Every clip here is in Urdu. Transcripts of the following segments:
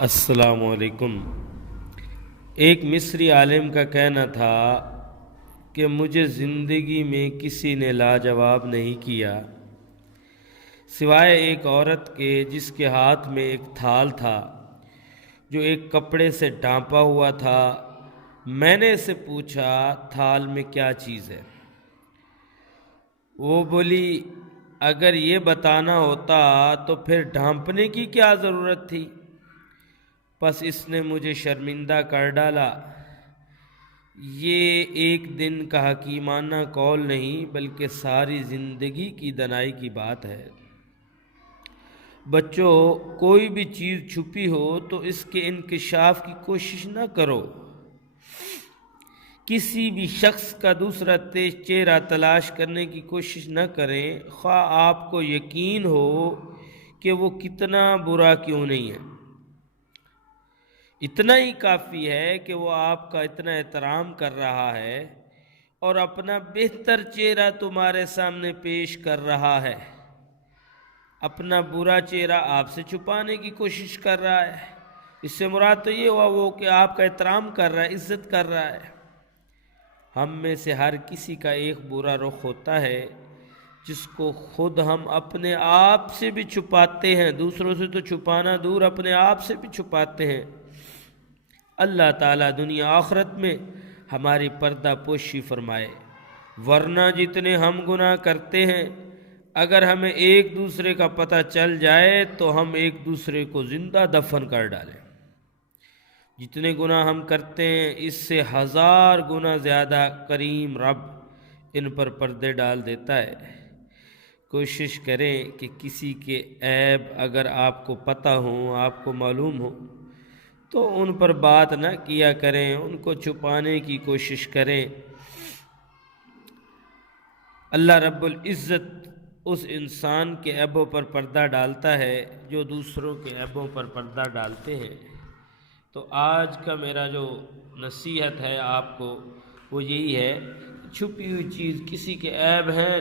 السلام علیکم۔ ایک مصری عالم کا کہنا تھا کہ مجھے زندگی میں کسی نے لاجواب نہیں کیا سوائے ایک عورت کے جس کے ہاتھ میں ایک تھال تھا جو ایک کپڑے سے ڈھانپا ہوا تھا۔ میں نے اسے پوچھا، تھال میں کیا چیز ہے؟ وہ بولی، اگر یہ بتانا ہوتا تو پھر ڈھانپنے کی کیا ضرورت تھی؟ بس اس نے مجھے شرمندہ کر ڈالا۔ یہ ایک دن کا حکیمانہ قول نہیں بلکہ ساری زندگی کی دنائی کی بات ہے۔ بچوں، کوئی بھی چیز چھپی ہو تو اس کے انکشاف کی کوشش نہ کرو۔ کسی بھی شخص کا دوسرا تیز چہرہ تلاش کرنے کی کوشش نہ کریں، خواہ آپ کو یقین ہو کہ وہ کتنا برا کیوں نہیں ہے۔ اتنا ہی کافی ہے کہ وہ آپ کا اتنا احترام کر رہا ہے اور اپنا بہتر چہرہ تمہارے سامنے پیش کر رہا ہے، اپنا برا چہرہ آپ سے چھپانے کی کوشش کر رہا ہے۔ اس سے مراد تو یہ ہوا وہ کہ آپ کا احترام کر رہا ہے، عزت کر رہا ہے۔ ہم میں سے ہر کسی کا ایک برا رخ ہوتا ہے جس کو خود ہم اپنے آپ سے بھی چھپاتے ہیں، دوسروں سے تو چھپانا دور، اپنے آپ سے بھی چھپاتے ہیں۔ اللہ تعالیٰ دنیا آخرت میں ہماری پردہ پوشی فرمائے، ورنہ جتنے ہم گناہ کرتے ہیں اگر ہمیں ایک دوسرے کا پتہ چل جائے تو ہم ایک دوسرے کو زندہ دفن کر ڈالیں۔ جتنے گناہ ہم کرتے ہیں اس سے 1000 گنا زیادہ کریم رب ان پر پردے ڈال دیتا ہے۔ کوشش کریں کہ کسی کے عیب اگر آپ کو پتہ ہوں، آپ کو معلوم ہو تو ان پر بات نہ کیا کریں، ان کو چھپانے کی کوشش کریں۔ اللہ رب العزت اس انسان کے عیبوں پر پردہ ڈالتا ہے جو دوسروں کے عیبوں پر پردہ ڈالتے ہیں۔ تو آج کا میرا جو نصیحت ہے آپ کو وہ یہی ہے، چھپی ہوئی چیز کسی کے عیب ہیں،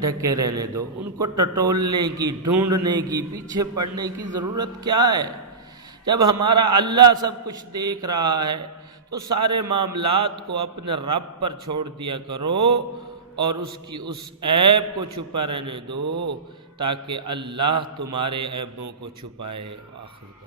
ڈھکے رہنے دو۔ ان کو ٹٹولنے کی، ڈھونڈنے کی، پیچھے پڑنے کی ضرورت کیا ہے؟ جب ہمارا اللہ سب کچھ دیکھ رہا ہے تو سارے معاملات کو اپنے رب پر چھوڑ دیا کرو اور اس کی اس عیب کو چھپا رہنے دو تاکہ اللہ تمہارے عیبوں کو چھپائے۔ آخر